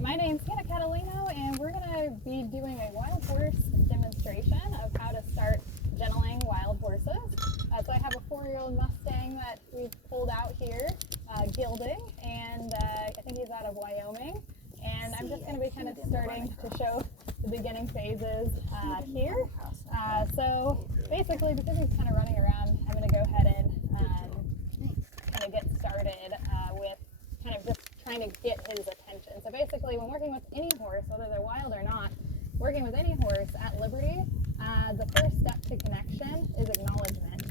right, my name's Hannah Catalino, and we're going to be doing a wild horse demonstration of how to start gentling wild horses. So I have a 4-year-old Mustang that we've pulled out here, Gelding, and I think he's out of Wyoming. And I'm just going to be kind of starting to show the beginning phases here. So basically, because he's kind of running around, I'm going to go ahead and kind of get started with kind of just trying to get his attention. So basically, when working with any horse, whether they're wild or not, working with any horse at liberty, the first step to connection is acknowledgement.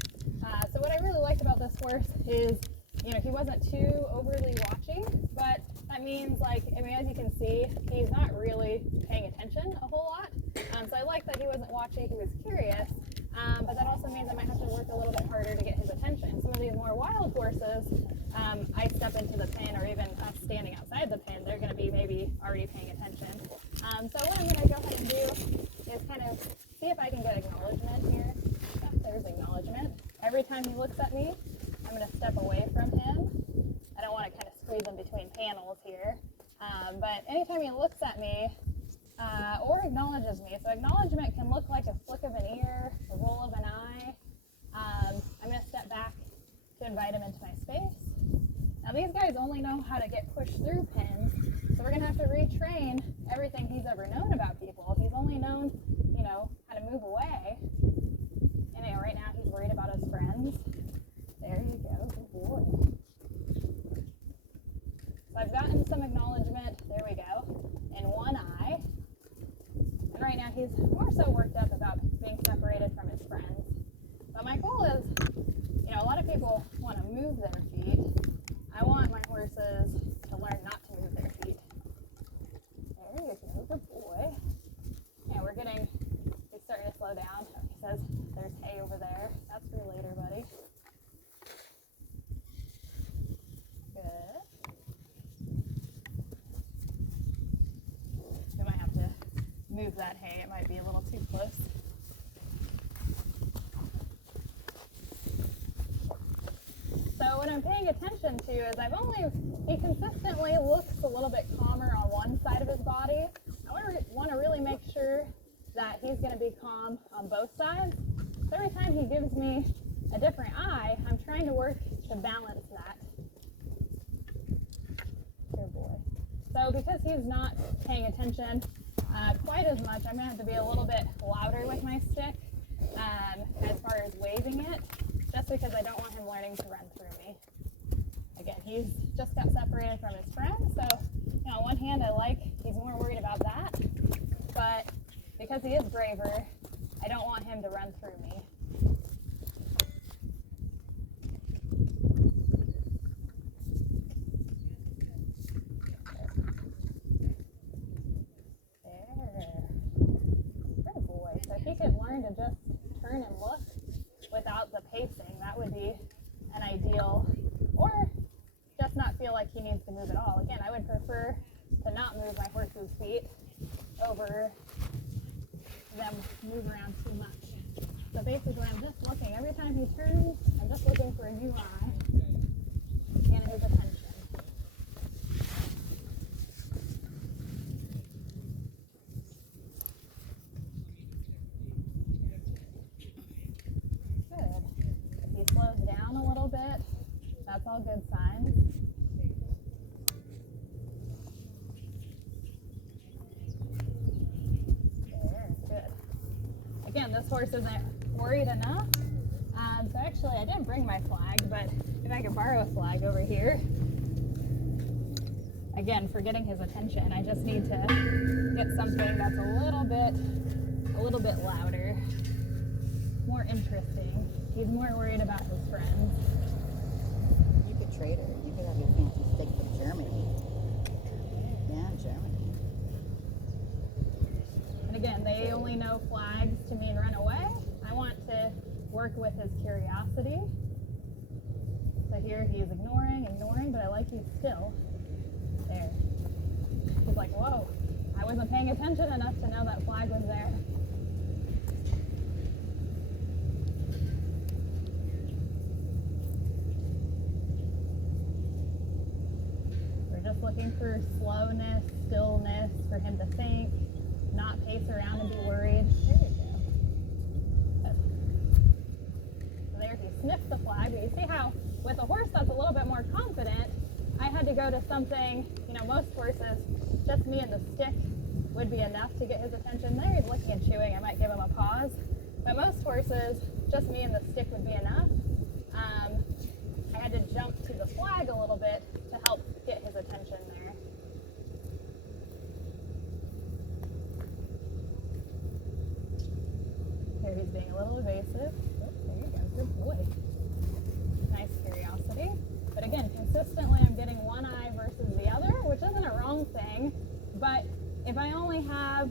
So what I really liked about this horse is, you know, he wasn't too overly watching, but that means, like, I mean, as you can see, he's not really paying attention a whole lot. So I like that he wasn't watching, he was curious, but that also means I might have to work a little bit harder to get his attention. Some of these more wild horses, I step into the pen, or even us standing outside the pen, they're going to be maybe already paying attention. So what I'm going to go ahead and do is kind of see if I can get acknowledgement here. Yep, there's acknowledgement. Every time he looks at me, I'm going to step away from him. I don't want to kind of squeeze in between panels here. But anytime he looks at me or acknowledges me, so acknowledgement can look like a flick of an ear, a roll of an eye. I'm going to step back to invite him into my space. Now these guys only know how to get pushed through pins, so we're going to have to retrain everything he's ever known about people. He's only known, you know, how to move away. And you know, right now he's worried about his friends. There you go, good boy. So I've gotten some acknowledgement, there we go, in one eye. And right now he's more so worked up about being separated from his friends. But my goal is, you know, a lot of people want to move their feet. I want my horses to learn not to move their feet. There you go, good boy. Yeah, he's starting to slow down. He says, there's hay over there. That's for later, buddy. Good. We might have to move that hay. It might be a little too close. So what I'm paying attention to is he consistently looks a little bit calmer on one side of his body. I want to really make sure that he's going to be calm on both sides. So every time he gives me a different eye, I'm trying to work to balance that. Good boy. So because he's not paying attention quite as much, I'm going to have to be a little bit louder with my stick as far as waving it, just because I don't want him learning to run through me. Again, he's just got separated from his friends, so you know, on one hand, he's more worried about that, but because he is braver, I don't want him to run through me. There. Good boy. So if he could learn to just turn and look without the pacing, that would be an ideal, or just not feel like he needs to move at all. Again, I would prefer to not move my horse's feet over them move around too much. So basically, I'm just looking. Every time he turns, I'm just looking for a new eye and his attention. Good. If he slows down a little bit, that's all good signs. There, good. Again, this horse isn't worried enough. So actually, I didn't bring my flag, but if I could borrow a flag over here. Again, for getting his attention, I just need to get something that's a little bit louder, more interesting. He's more worried about his friends. You could trade her. You could have your fancy stick from Germany. Yeah, Germany. And again, they only know flags to mean run away. I want to work with his curiosity. So here he is ignoring, but I like he's still. There. He's like, whoa, I wasn't paying attention enough to know that flag was there. We're just just looking for slowness, stillness, for him to think, not pace around and be worried. There you go. Good. So there he sniffed the flag, but you see how with a horse that's a little bit more confident, I had to go to something, most horses, just me and the stick would be enough to get his attention. There he's looking and chewing, I might give him a pause. But most horses, just me and the stick would be enough. I had to jump to the flag a little bit to help get his attention there. Here he's being a little evasive. Oh, there you go, good boy. Nice curiosity. But again, consistently I'm getting one eye versus the other, which isn't a wrong thing, but if I only have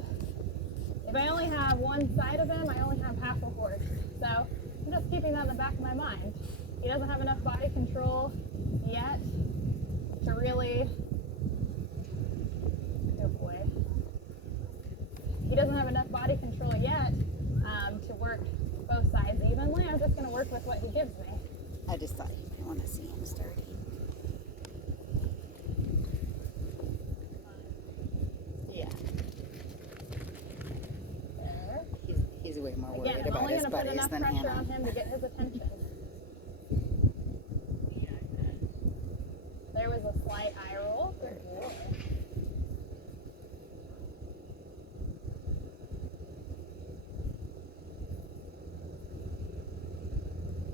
one side of him, I only have half a horse. So I'm just keeping that in the back of my mind. He doesn't have enough body control yet to really, good boy. He doesn't have enough body control yet to work both sides evenly. I'm just going to work with what he gives me. I just thought you might want to see him sturdy. Yeah. There. He's way more worried Again, I'm about only his going to put buddies enough than pressure on Hannah. him to get his attention. There was a slight eye roll. Good boy.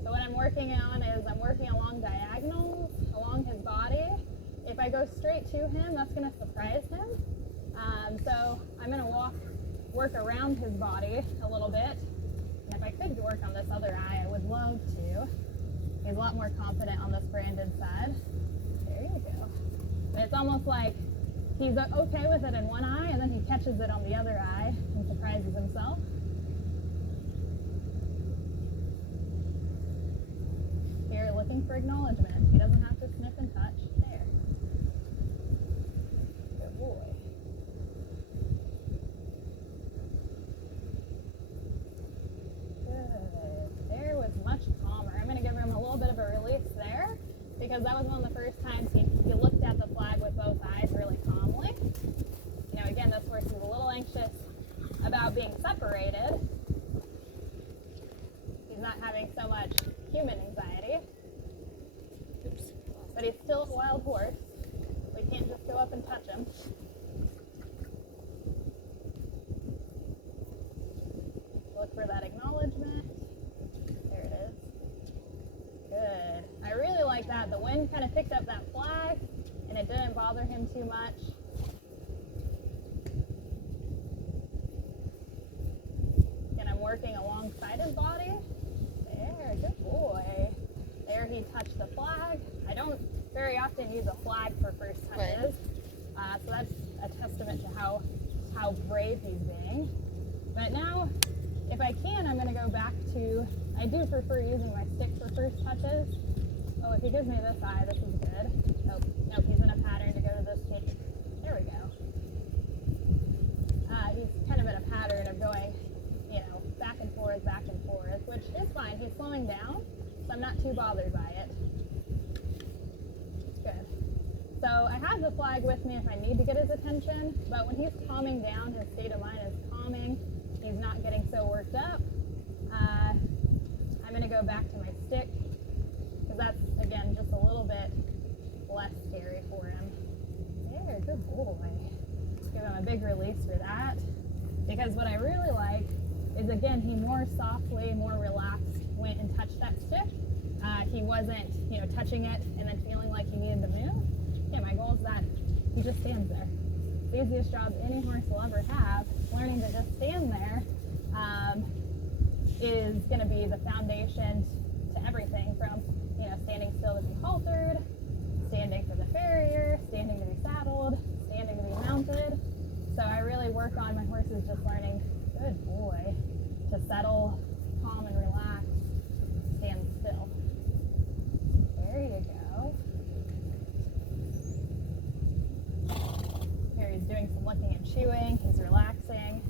So what I'm working on is I'm working along diagonals, along his body. If I go straight to him, that's going to surprise him. So I'm going to work around his body a little bit. And if I could work on this other eye, I would love to. He's a lot more confident on this branded side. There you go. But it's almost like he's okay with it in one eye, and then he catches it on the other eye and surprises himself. Here, looking for acknowledgement. He doesn't have to sniff and touch. There. Good boy. Good. There was much calmer. I'm going to give him a little bit of a release there, because that was one of the first times he looked at the flag with both eyes really calmly. Again, this horse is a little anxious about being separated. He's not having so much human anxiety. Oops. But he's still a wild horse. We can't just go up and touch him. Look for that acknowledgement. There it is. Good. I really like that. The wind kind of picked up that flag, and it didn't bother him too much. Again, I'm working alongside his body. There, good boy. There he touched the flag. I don't very often use a flag for first touches. Right. So that's a testament to how brave he's being. But now, if I can, I'm going to go back to, I do prefer using my stick for first touches. Oh, if he gives me this eye, this is good. Nope, he's in a pattern to go to this stick. There we go. He's kind of in a pattern of going, back and forth, which is fine. He's slowing down, so I'm not too bothered by it. Good. So I have the flag with me if I need to get his attention, but when he's calming down, his state of mind is calming. He's not getting so worked up. I'm going to go back to my stick, because that's, again, just a little bit less scary for him. There, good boy. Give him a big release for that, because what I really like is, again, he more softly, more relaxed went and touched that stick. He wasn't, touching it and then feeling like he needed to move. Yeah, my goal is that he just stands there. The easiest job any horse will ever have, learning to just stand there, is going to be the foundation to everything from, standing still to be haltered, standing for the farrier, standing to be saddled, standing to be mounted. So I really work on my horses just learning, good boy, to settle, calm and relax, stand still. There you go. Here he's doing some licking and chewing, he's relaxing.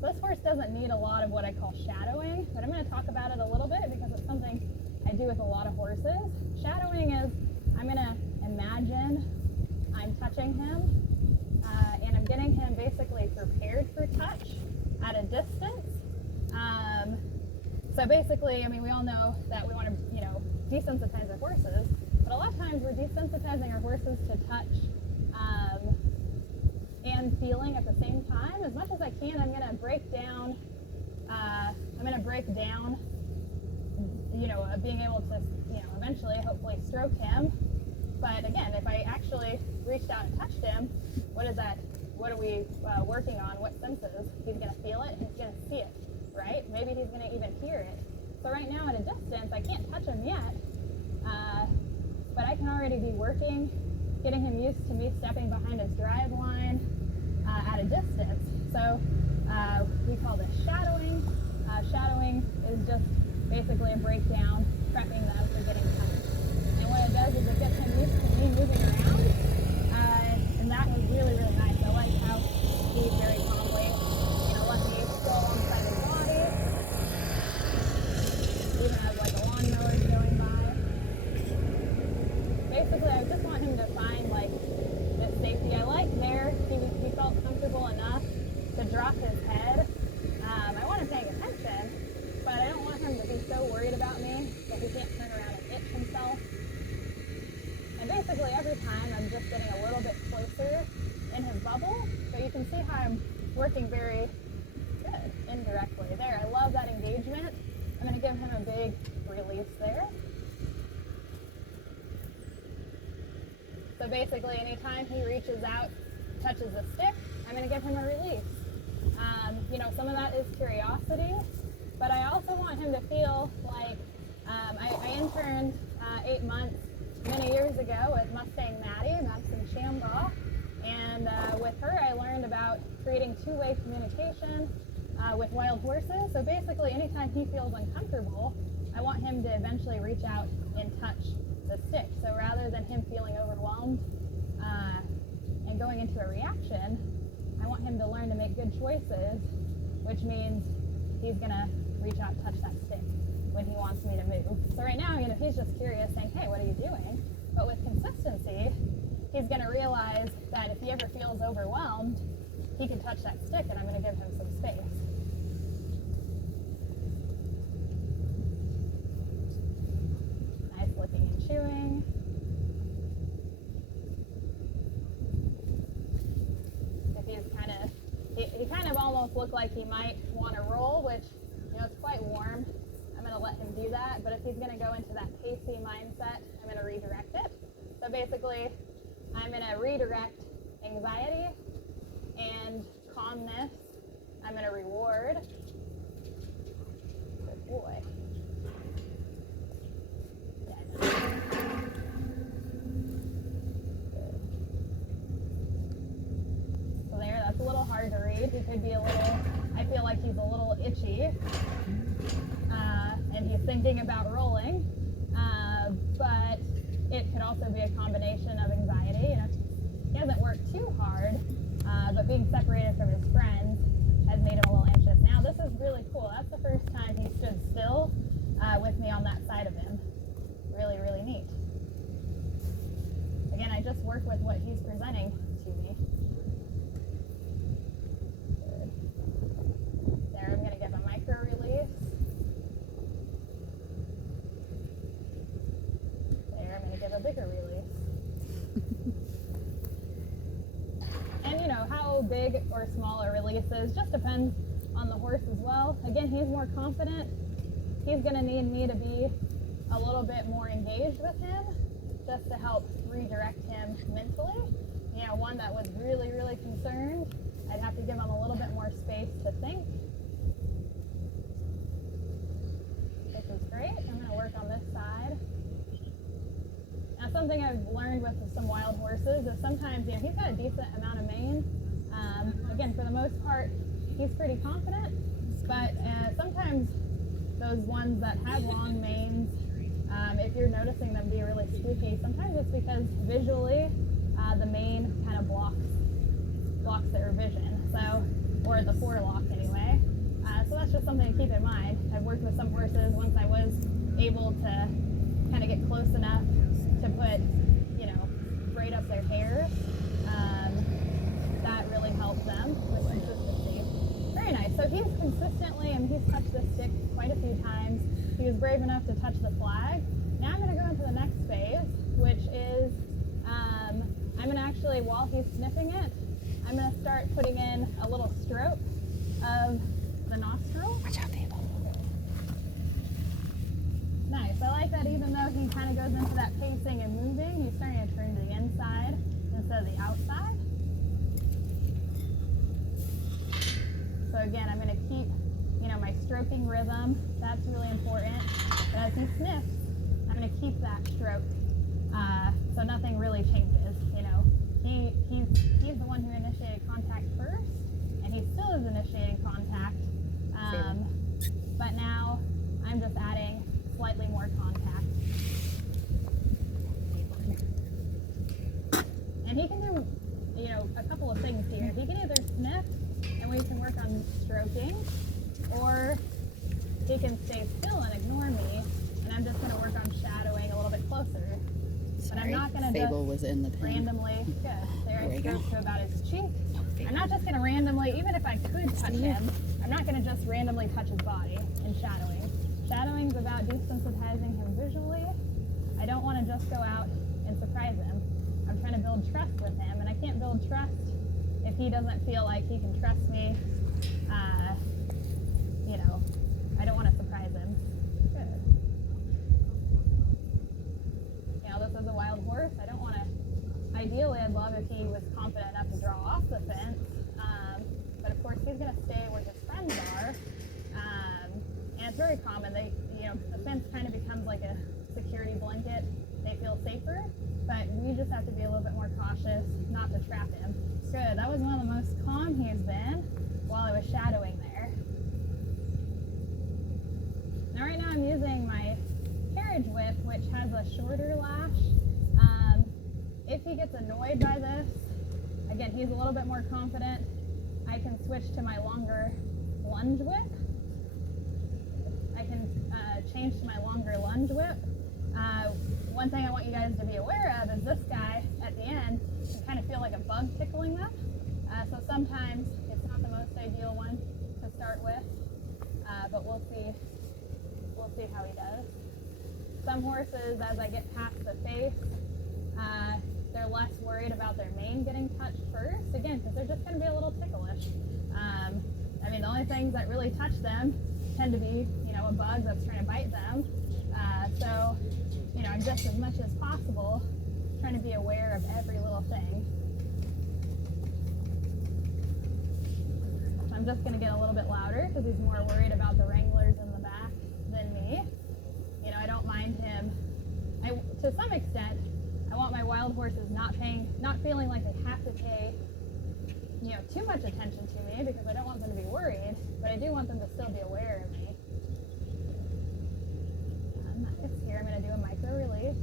This horse doesn't need a lot of what I call shadowing, but I'm going to talk about it a little bit because it's something I do with a lot of horses. Shadowing is, I'm going to imagine I'm touching him, and I'm getting him basically prepared for touch at a distance. So basically, I mean, we all know that we want to, desensitize our horses, but a lot of times we're desensitizing our horses to touch and feeling at the same time. As much as I can, I'm going to break down, being able to, eventually, hopefully stroke him. But again, if I actually reached out and touched him, what are we working on? What senses? He's going to feel it, he's going to see it, right? Maybe he's going to even hear it. So right now at a distance, I can't touch him yet, but I can already be working, getting him used to me stepping behind his drive line at a distance. So we call this shadowing. Shadowing is just basically a breakdown, prepping them for getting touched. And what it does is it gets him used to me moving around, and that was really, really nice. I like how he very calmly, let me go alongside his body, even as like a lawnmower is going by. Basically, I just want him to find like this safety. I like there, he felt comfortable enough to drop his head. I want him paying attention, but I don't want him to be so worried about me that he can't turn around and itch himself. And basically every time I'm just getting a little bit closer in his bubble, so you can see how I'm working very good indirectly there. I love that engagement. I'm going to give him a big release there. So basically anytime he reaches out, touches a stick, I'm going to give him a release. Some of that is curiosity, but I also want him to feel like I interned 8 months many years ago with Mustang Madison Shambaugh, and with her I learned about creating two-way communication with wild horses. So basically anytime he feels uncomfortable, I want him to eventually reach out and touch the stick. So rather than him feeling overwhelmed and going into a reaction, I want him to learn to make good choices, which means he's going to reach out and touch that stick when he wants me to move. So right now, he's just curious saying, hey, what are you doing? But with consistency, he's going to realize that if he ever feels overwhelmed, he can touch that stick, and I'm going to give him some space. Nice licking and chewing. He kind of almost looked like he might want to roll, which, it's quite warm. I'm going to let him do that. But if he's going to go into that pacey mindset, I'm going to redirect it. So basically, I'm going to redirect anxiety and calmness. I'm going to reward. Good boy. That's a little hard to read. He could be I feel like he's a little itchy, and he's thinking about rolling, but it could also be a combination of anxiety. He hasn't worked too hard, but being separated from his friends has made him a little anxious. Now this is really cool. That's the first time he stood still with me on that side of him. Really, really neat. Again, I just work with what he's presenting to me. I'm going to give a micro release. There, I'm going to give a bigger release. And how big or small a release is just depends on the horse as well. Again, he's more confident. He's going to need me to be a little bit more engaged with him just to help redirect him mentally. One that was really, really concerned, I'd have to give him a little bit more space to think. This is great. I'm going to work on this side. Now, something I've learned with some wild horses is sometimes, he's got a decent amount of mane. Again, for the most part, he's pretty confident, but sometimes those ones that have long manes, if you're noticing them be really spooky, sometimes it's because visually the mane kind of blocks their vision, or the forelock anyway. So that's just something to keep in mind. I've worked with some horses once I was able to kind of get close enough to put, braid up their hair. So he's consistently, I mean, he's touched the stick quite a few times. He was brave enough to touch the flag. Now I'm going to go into the next phase, which is I'm going to actually, while he's sniffing it, I'm going to start putting in a little stroke of the nostril. Watch out, Fable. Nice. I like that even though he kind of goes into that pacing and moving, he's starting to turn to the inside instead of the outside. So again, I'm going to keep, my stroking rhythm. That's really important. But as he sniffs, I'm going to keep that stroke so nothing really changes. He's the one who initiated contact first, and he still is initiating contact. But now I'm just adding slightly more contact. And he can do, a couple of things here. He can either sniff, and we can work on stroking, or he can stay still and ignore me, and I'm just going to work on shadowing a little bit closer. But I'm not going to Fable just was in the pen. randomly, good, there I There we go. stroked to about his cheek. No, Fable. I'm not just going to randomly, even if I could touch him, I'm not going to just randomly touch his body in shadowing. Shadowing is about desensitizing him visually. I don't want to just go out and surprise him. I'm trying to build trust with him, and I can't build trust if he doesn't feel like he can trust me. I don't want to surprise him. Good. This is a wild horse. I don't want to, ideally I'd love if he was confident enough to draw off the fence. But of course he's going to stay where his friends are. And it's very common. The fence kind of becomes like a security blanket. They feel safer, but we just have to be a little bit more cautious not to trap him. Good. That was one of the most calm he's been while I was shadowing there. Now right now I'm using my carriage whip, which has a shorter lash. If he gets annoyed by this, again, he's a little bit more confident, I can switch to my longer lunge whip. I can change to my longer lunge whip. One thing I want you guys to be aware of is this guy at the end can kind of feel like a bug tickling them. So sometimes it's not the most ideal one to start with, but we'll see how he does. Some horses, as I get past the face, they're less worried about their mane getting touched first, again, because they're just going to be a little ticklish. The only things that really touch them tend to be, a bug that's trying to bite them. So, I'm just as much as possible trying to be aware of every little thing. I'm just going to get a little bit louder because he's more worried about the wranglers in the back than me. I don't mind him. To some extent, I want my wild horses not feeling like they have to pay, too much attention to me because I don't want them to be worried, but I do want them to still be aware of me. Nice. Here I'm going to do a micro release.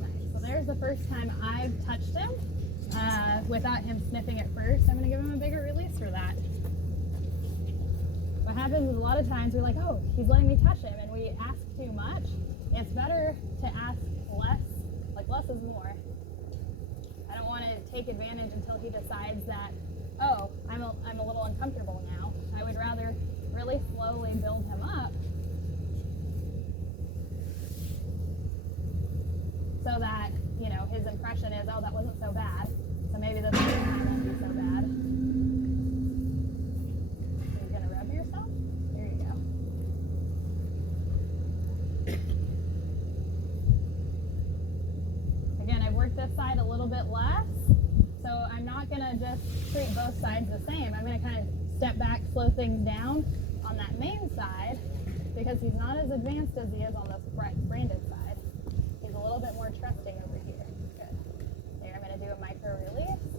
Nice. So there's the first time I've touched him without him sniffing it first. I'm going to give him a bigger release for that. What happens is a lot of times we're like, oh, he's letting me touch him, and we ask too much. It's better to ask less, like less is more. I don't want to take advantage until he decides that, oh, I'm a little uncomfortable now. I would rather really slowly build him up so that, his impression is, oh, that wasn't so bad. So maybe this time won't be so bad. You're going to rub yourself? There you go. Again, I've worked this side a little bit less, so I'm not going to just treat both sides the same. I'm going to kind of step back, slow things down on that main side because he's not as advanced as he is on this branded side. He's a little bit more trusting over here. Good. There, I'm going to do a micro release.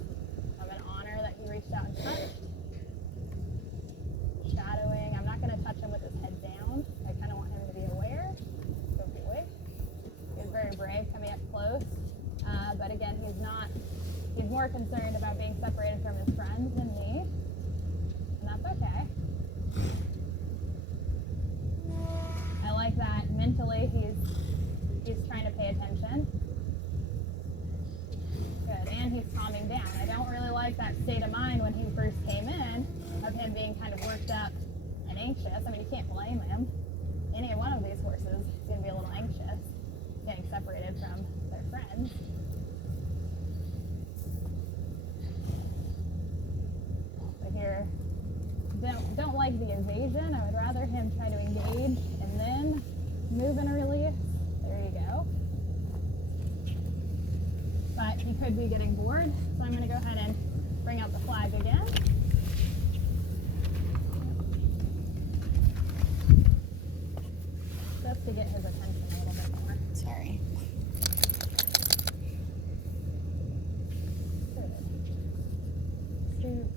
I'm going to honor that he reached out and touched. Shadowing. I'm not going to touch him with his head down. I kind of want him to be aware. Good boy. He's very brave coming up close. But again, he's more concerned about being separated from his friends than me. And that's okay. I like that mentally he's trying to pay attention. like that state of mind when he first came in, of him being kind of worked up and anxious. I mean, you can't blame him. Any one of these horses is going to be a little anxious, getting separated from their friends. But here, don't like the evasion. I would rather him try to engage and then move and release. There you go. But he could be getting bored, so I'm going to go ahead and bring out the flag again. Just to get his attention a little bit more. Sorry. Good.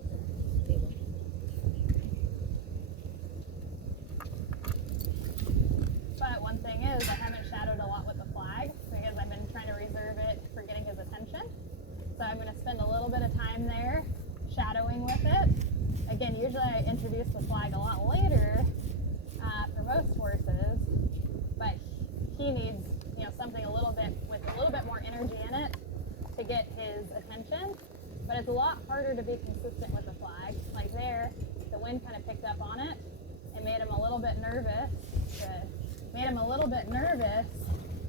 But one thing is, I haven't shadowed a lot with the flag because I've been trying to reserve it for getting his attention. So I'm going to spend a little bit of time there shadowing with it. Again, usually I introduce the flag a lot later for most horses, but he needs, something a little bit with a little bit more energy in it to get his attention. But it's a lot harder to be consistent with the flag. Like there, the wind kind of picked up on it and made him a little bit nervous.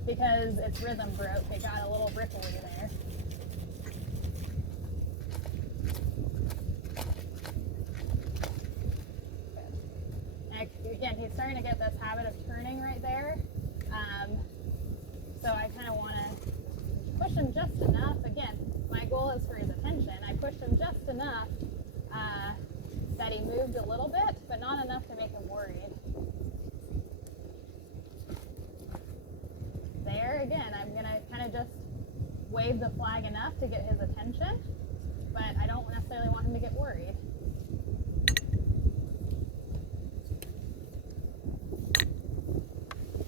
Because its rhythm broke. It got a little ripply there. Again, he's starting to get this habit of turning right there. So I kind of want to push him just enough. Again, my goal is for his attention. I pushed him just enough that he moved a little bit, but not enough to make him worried. There, again, I'm going to kind of just wave the flag enough to get his attention, but I don't necessarily want him to get worried.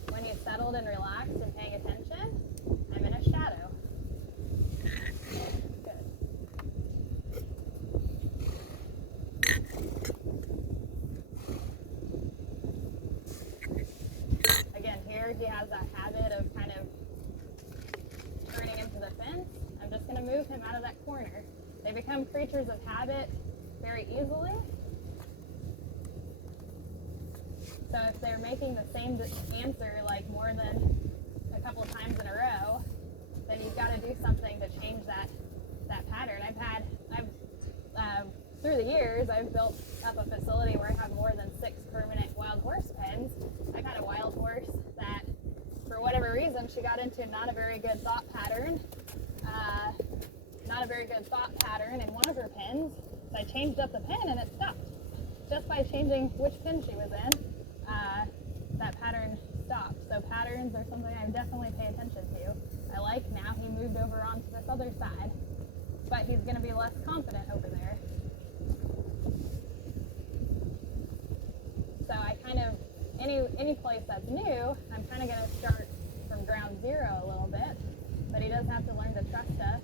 When he's settled and relaxed and paying attention, I'm in a shadow. Good. Again, here he has that habit of kind of turning into the fence. I'm just going to move him out of that corner. They become creatures of habit very easily. So if they're making the same answer like more than a couple of times in a row, then you've got to do something to change that pattern. Through the years, I've built up a facility where I have more than 6 permanent wild horse pens. I got a wild horse that, for whatever reason, she got into not a very good thought pattern in one of her pens. So I changed up the pen and it stopped. Just by changing which pen she was in, that pattern stopped. So patterns are something I definitely pay attention to. I like now he moved over onto this other side, but he's going to be less confident over there. So I kind of, any place that's new, I'm kind of going to start from ground zero a little bit, but he does have to learn to trust us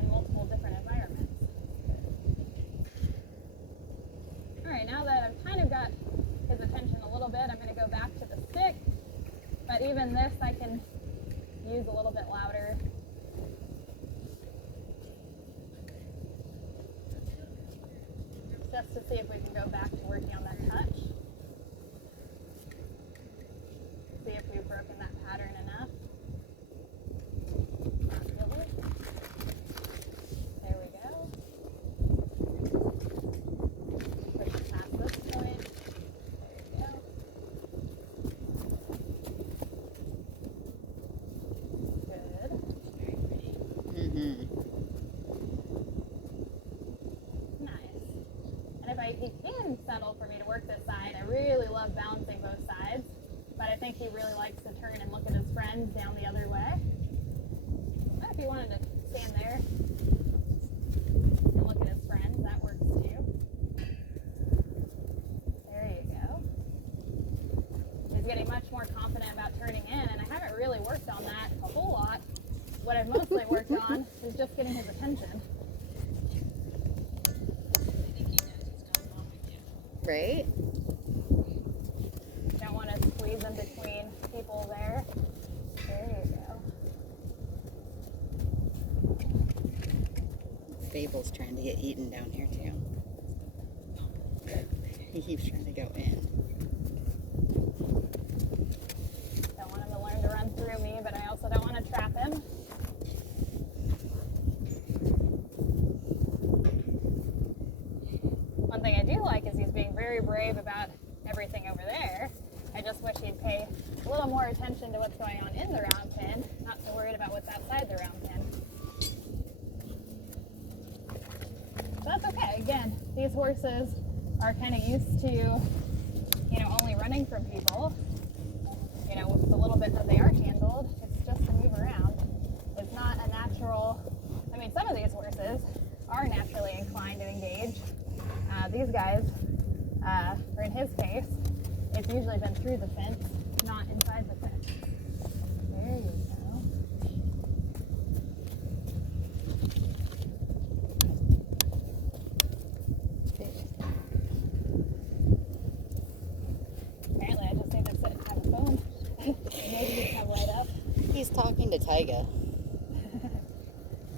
in multiple different environments. All right, now that I've kind of got his attention a little bit, I'm going to go back to the stick, but even this I can use a little bit louder. Just to see if we can go back to working on that touch. See if we've broken that pattern enough. Not really. There we go. Push it past this point. There we go. Good. Mm-hmm. He can settle for me to work this side. I really love balancing both sides, but I think he really likes to turn and look at his friends down the other way. If he wanted to stand there and look at his friends, that works too. There you go. He's getting much more confident about turning in, and I haven't really worked on that a whole lot. What I've mostly worked on is just getting his attention. Right? Don't want to squeeze in between people there. There you go. stable's trying to get eaten down here too. He keeps trying to go in. Don't want him to learn to run through me, but I also don't want to trap him. One thing I do like is he's being very brave about everything over there. I just wish he'd pay a little more attention to what's going on in the round pen, not so worried about what's outside the round pen. So that's okay. Again, these horses are kind of used to, only running from people. With the little bit that they are handled, it's just to move around. It's not a natural, some of these horses are naturally inclined to engage. These guys, or in his case, it's usually been through the fence, not inside the fence. There you go. Apparently I just need to sit and have a phone. Maybe he'd come right up. He's talking to Tyga.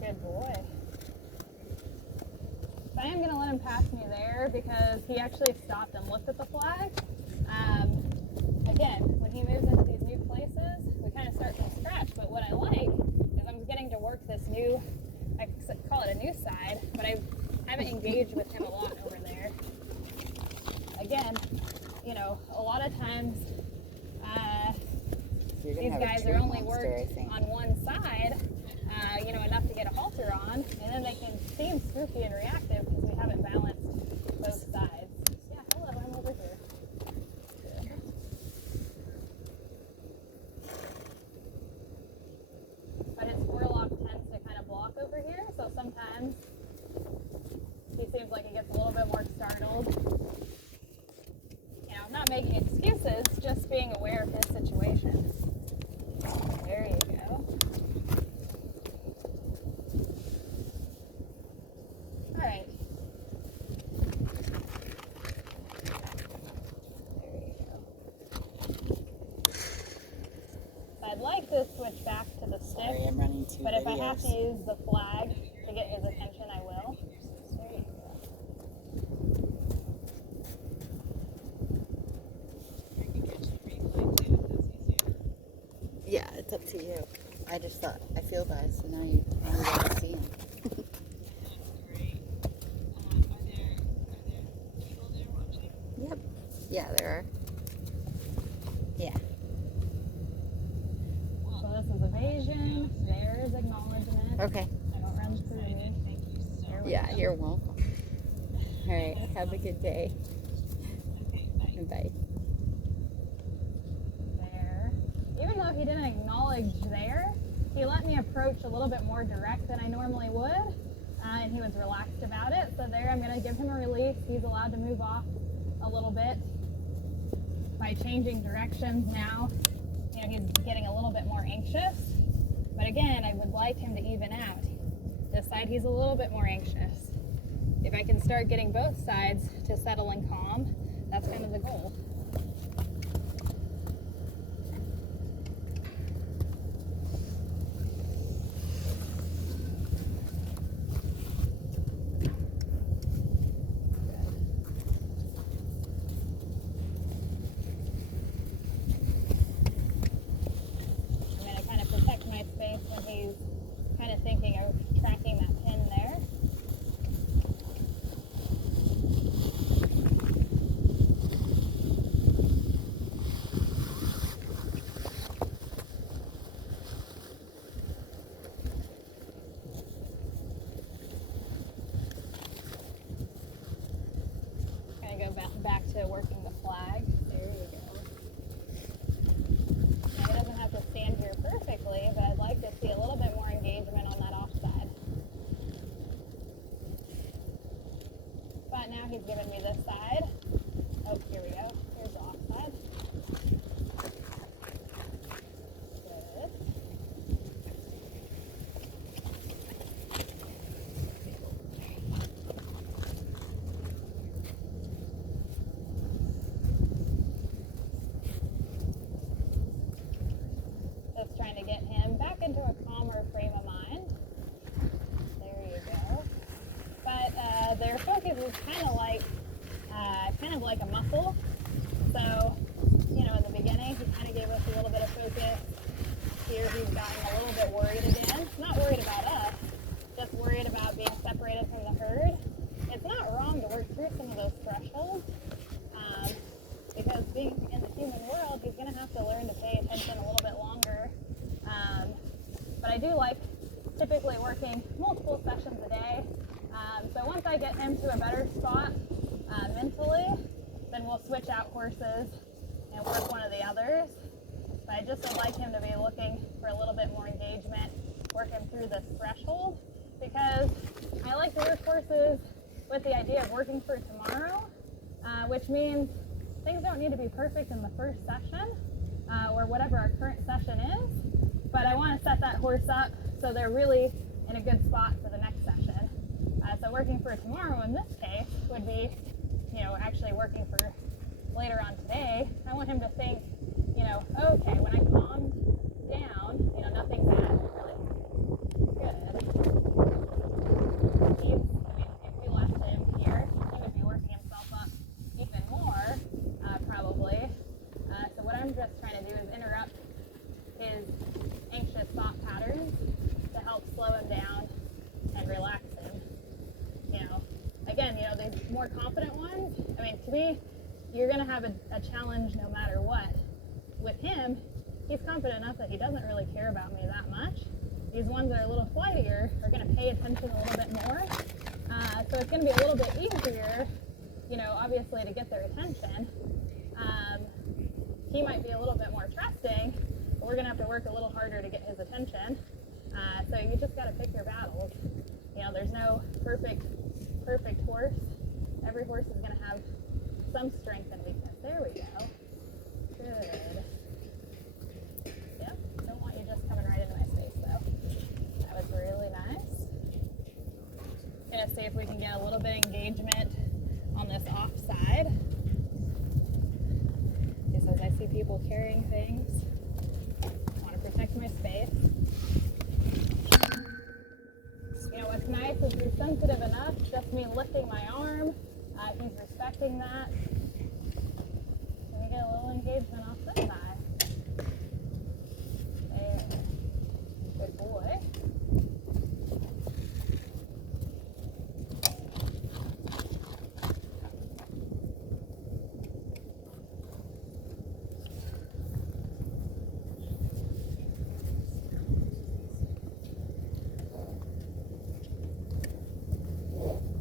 Good boy. So I am going to let him pass me there because he actually stopped and looked at the flag. Again, when he moves into these new places, we kind of start from scratch. But what I like is I'm getting to work this new, I call it a new side, but I haven't engaged with him a lot over there. Again, a lot of times these guys are only worked on one side, enough to get a halter on, and then they can seem spooky and reactive because we haven't balanced both sides. Yeah, hello, I'm over here. But his forelock tends to kind of block over here, so sometimes he seems like he gets a little bit more startled. Not making excuses, just being aware of his situation. There you go. All right. There you go. So I'd like to switch back to the stick. Sorry, I'm running two but videos. if I have to use the flag to get his attention, I will. There you go. Yeah, it's up to you. I just thought, I feel bad, so now you got to see him. Yep. Yeah, there are. Yeah. So this is evasion. There's acknowledgement. Okay. I don't run through me. There we Yeah, go. you're welcome. All right. Have a good day. Bye. There. Even though he didn't acknowledge there, he let me approach a little bit more direct than I normally would, and he was relaxed about it. So there, I'm going to give him a release. He's allowed to move off a little bit. By changing directions now, he's getting a little bit more anxious. But again, I would like him to even out. This side, he's a little bit more anxious. If I can start getting both sides to settle and calm, that's kind of the goal. When he's kind of thinking of tracking that pin there. Gonna go back to working the flag. There you go. Now he doesn't have to stand here perfectly, but I'd like to see a little bit more engagement on that offside. But now he's given me this side. Oh, here we go. Here's the offside. Good. Just trying to get him back into a calmer frame of mind. There you go. their focus is kind of like a muscle. So, you know, in the beginning, he kind of gave us a little bit of focus. Here he's gotten a little bit worried again. Not worried about us, just worried about being separated from the herd. It's not wrong to work through some of those thresholds, because being in the human world, he's going to have to learn to pay attention a little bit longer. But I do like typically working multiple sessions a day. So once I get him to a better spot mentally, then we'll switch out horses and work one of the others. But I just would like him to be looking for a little bit more engagement, working through this threshold, because I like to work horses with the idea of working for tomorrow, which means things don't need to be perfect in the first session, or whatever our current session is, but I want to set that horse up so they're really in a good spot for the next session. So working for tomorrow in this case would be, you know, actually working for later on today. I want him to think, you know, okay, when I calm down, you know, nothing bad really good. If we left him here, he would be working himself up even more, probably. So what I'm just trying to do is interrupt his anxious thought patterns to help slow him down and relax him. You know, again, you know, the more confident ones, I mean, to me, you're going to have a challenge no matter what. With him, he's confident enough that he doesn't really care about me that much. These ones that are a little flightier are going to pay attention a little bit more. So it's going to be a little bit easier, you know, obviously to get their attention. He might be a little bit more trusting, but we're going to have to work a little harder to get his attention. So you just got to pick your battles. You know, there's no perfect horse. Every horse is going to have some strength and weakness. There we go. Good. Yep. Don't want you just coming right into my space, though. That was really nice. Gonna see if we can get a little bit of engagement on this off side. Just as I see people carrying things. I want to protect my space. You know, what's nice is he's sensitive enough, just me lifting my arm. He's respecting that. Let me get a little engagement off this side. There. Good boy.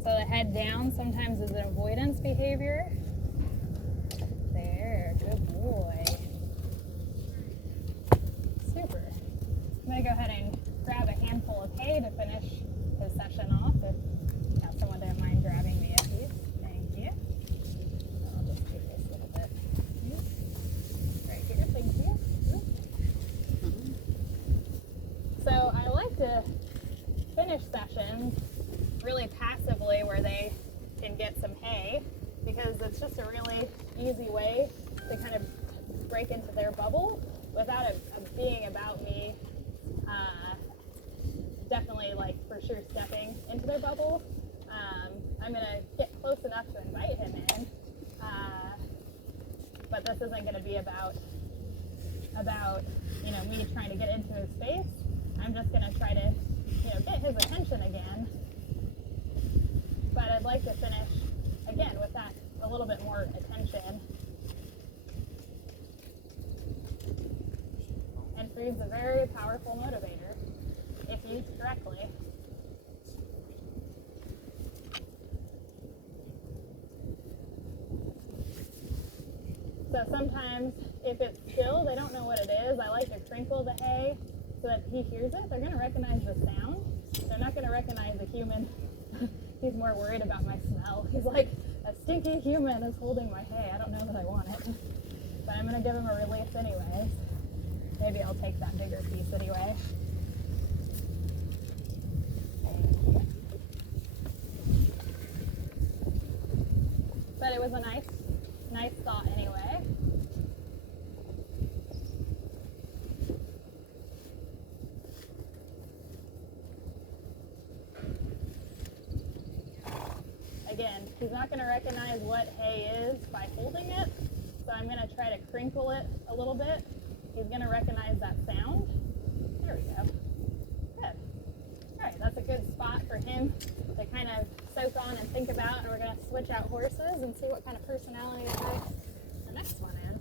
So the head down sometimes is an avoidance behavior. There, good boy. Super. I'm going to go ahead and grab a handful of hay to finish his session off. If someone didn't mind grabbing me a piece. Thank you. I'll just take this a little bit. Right here, thank you. So I like to finish sessions really passively where they can get some hay, because it's just a really easy way to kind of break into their bubble without it being about me definitely, like, for sure stepping into their bubble. I'm going to get close enough to invite him in, but this isn't going to be about you know, me trying to get into his space. I'm just going to try to, you know, get his attention again. But I'd like to finish, again, with that a little bit more attention. And food's a very powerful motivator, if used correctly. So sometimes, if it's still, they don't know what it is. I like to crinkle the hay so that he hears it. They're going to recognize the sound. They're not going to recognize the human. He's more worried about my smell. He's like, a stinky human is holding my hay. I don't know that I want it. But I'm going to give him a release anyways. Maybe I'll take that bigger piece anyway. But it was a nice thought anyway. again, he's not going to recognize what hay is by holding it. So I'm going to try to crinkle it a little bit. He's going to recognize that sound. There we go. Good. All right, that's a good spot for him to kind of soak on and think about. And we're going to switch out horses and see what kind of personality type the next one is.